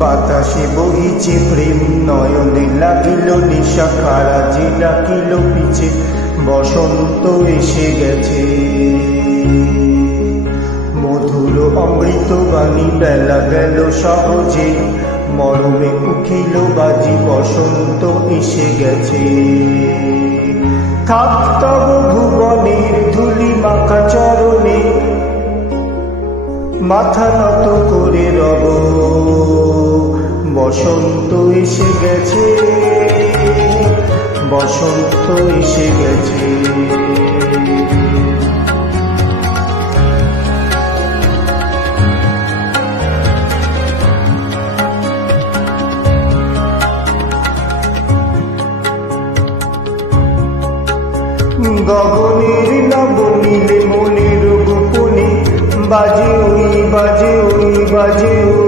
বাতাসে বহিছে প্রেম, নয়নে লাগিল নিশা, খারাজে ডাকিল পিছে, বসন্ত এসে গেছে। মধুর অমৃত বাণী বেলা গেল সহজে, মরমে উঠিল বাজি, বসন্ত এসে গেছে। থাক তব ভুবনের ধুলি মাখা চরণে, মাথা নত করে রব, বসন্ত এসে গেছে, বসন্ত এসে গেছে। গগনের নবনীলে মনের গোপনে, বাজে ওই বাজে ওই বাজে ওই।